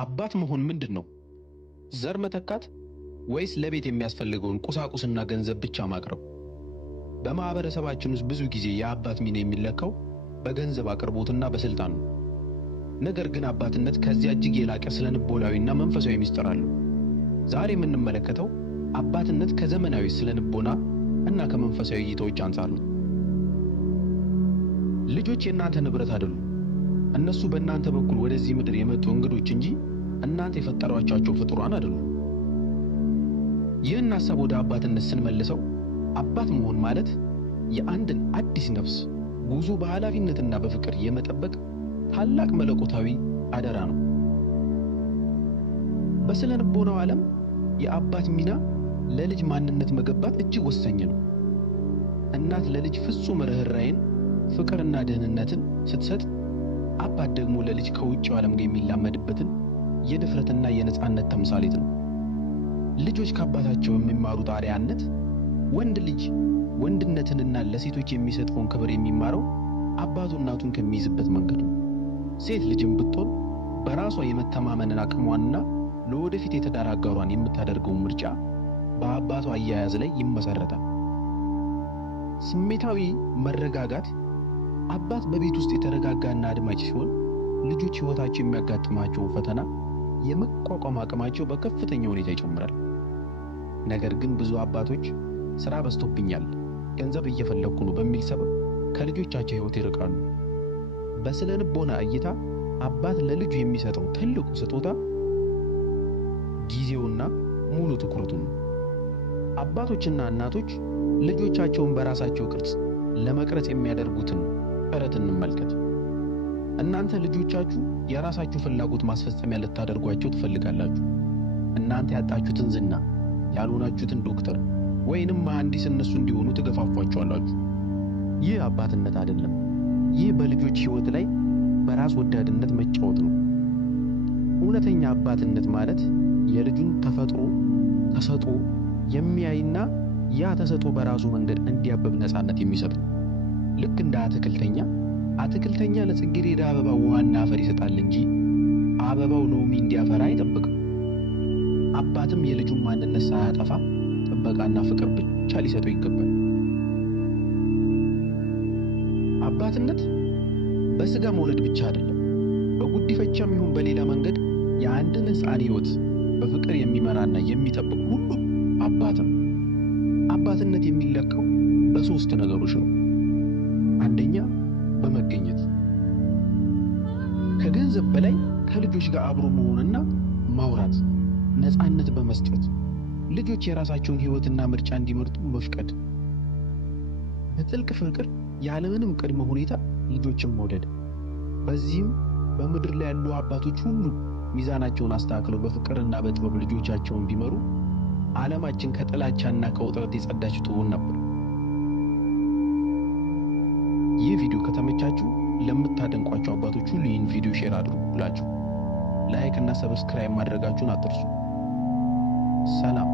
አባት መሆን ምንድነው? ዘር መተካት ወይስ ለቤት የሚያስፈልገውን ቁሳቁስና ገንዘብ ብቻ ማቅረብ? በማህበረሰባችን ውስጥ ብዙ ጊዜ የአባት ሚና የሚለካው በገንዘብ አቅርቦትና በስልጣን ነው። ነገር ግን አባትነት ከዚያ እጅግ የላቀ ስለንቦናዊና መንፈሳዊ ሚስጥር አለው። ዛሬ የምንመለከተው አባትነት ከዘመናዊ ስለንቦና እና ከመንፈሳዊ እይታዎች አንጻር ነው። ልጆች የእናንተ ንብረት አይደሉም። እነሱ በእናንተ በኩል ወደዚህ ምድር የመጡ እንግዶች እንጂ እናንተ የፈጠሯቸው ፍጡራን አይደሉም። ይህን ሐሳብ ወደ አባትነት ስንመልሰው አባት መሆን ማለት የአንድን አዲስ ነፍስ ጉዞ በኃላፊነትና በፍቅር የመጠበቅ ታላቅ መለኮታዊ አደራ ነው። በስነ ልቦናው ዓለም የአባት ሚና ለልጅ ማንነት መገንባት እጅግ ወሳኝ ነው። እናት ለልጅ ፍጹም ርህራሄን፣ ፍቅርና ደህንነትን ስትሰጥ፣ አባት ደግሞ ለልጅ ከውጭው ዓለም ጋር የሚላመድበትን የድፍረትና የነጻነት ተምሳሌት ነው። ልጆች ከአባታቸው የሚማሩት አርአያነት ወንድ ልጅ ወንድነትንና ለሴቶች የሚሰጠውን ክብር የሚማረው አባቱ እናቱን ከሚይዝበት መንገድ ነው። ሴት ልጅም ብትሆን በራሷ የመተማመንን አቅሟንና ለወደፊት የትዳር አጋሯን የምታደርገውን ምርጫ በአባቷ አያያዝ ላይ ይመሰረታል። ስሜታዊ መረጋጋት አባት በቤት ውስጥ የተረጋጋና አድማጭ ሲሆን ልጆች ሕይወታቸው የሚያጋጥማቸው ፈተና የመቋቋም አቅማቸው በከፍተኛ ሁኔታ ይጨምራል። ነገር ግን ብዙ አባቶች ስራ በዝቶብኛል፣ ገንዘብ እየፈለኩ ነው በሚል ሰበብ ከልጆቻቸው ሕይወት ይርቃሉ። በስነ ልቦና እይታ አባት ለልጁ የሚሰጠው ትልቁ ስጦታ ጊዜውና ሙሉ ትኩረቱ ነው። አባቶችና እናቶች ልጆቻቸውን በራሳቸው ቅርጽ ለመቅረጽ የሚያደርጉትን ጥረት እንመልከት። እናንተ ልጆቻችሁ የራሳችሁ ፍላጎት ማስፈጸሚያ ልታደርጓቸው ትፈልጋላችሁ። እናንተ ያጣችሁትን ዝና፣ ያልሆናችሁትን ዶክተር ወይንም መሐንዲስ እነሱ እንዲሆኑ ትገፋፏቸዋላችሁ። ይህ አባትነት አይደለም። ይህ በልጆች ሕይወት ላይ በራስ ወዳድነት መጫወት ነው። እውነተኛ አባትነት ማለት የልጁን ተሰጥኦ የሚያይና ያ ተሰጥኦ በራሱ መንገድ እንዲያብብ ነፃነት የሚሰጥ ነው። ልክ እንደ አትክልተኛ ለጽጌረዳ አበባ ውሃና አፈር ይሰጣል እንጂ አበባው ሎሚ እንዲያፈራ አይጠብቅም። አባትም የልጁን ማንነት ሳያጠፋ ጥበቃና ፍቅር ብቻ ሊሰጠው ይገባል። አባትነት በስጋ መውለድ ብቻ አይደለም። በጉዲፈቻም ይሁን በሌላ መንገድ የአንድን ሕፃን ሕይወት በፍቅር የሚመራና የሚጠብቅ ሁሉ አባት ነው። አባትነት የሚለካው በሶስት ነገሮች ነው። አንደኛ፣ በመገኘት ከገንዘብ በላይ ከልጆች ጋር አብሮ መሆንና ማውራት፣ ነፃነት በመስጠት ልጆች የራሳቸውን ሕይወትና ምርጫ እንዲመርጡ መፍቀድ፣ በጥልቅ ፍቅር ያለምንም ቅድመ ሁኔታ ልጆችን መውደድ። በዚህም በምድር ላይ ያሉ አባቶች ሁሉ ሚዛናቸውን አስተካክለው በፍቅርና በጥበብ ልጆቻቸውን ቢመሩ ዓለማችን ከጥላቻና ከውጥረት የጸዳች ትሆን ነበር። ይህ ቪዲዮ ከተመቻችሁ ለምታደንቋቸው አባቶች ሁሉ ይህን ቪዲዮ ሼር አድርጉላችሁ። ላይክ እና ሰብስክራይብ ማድረጋችሁን አትርሱ። ሰላም።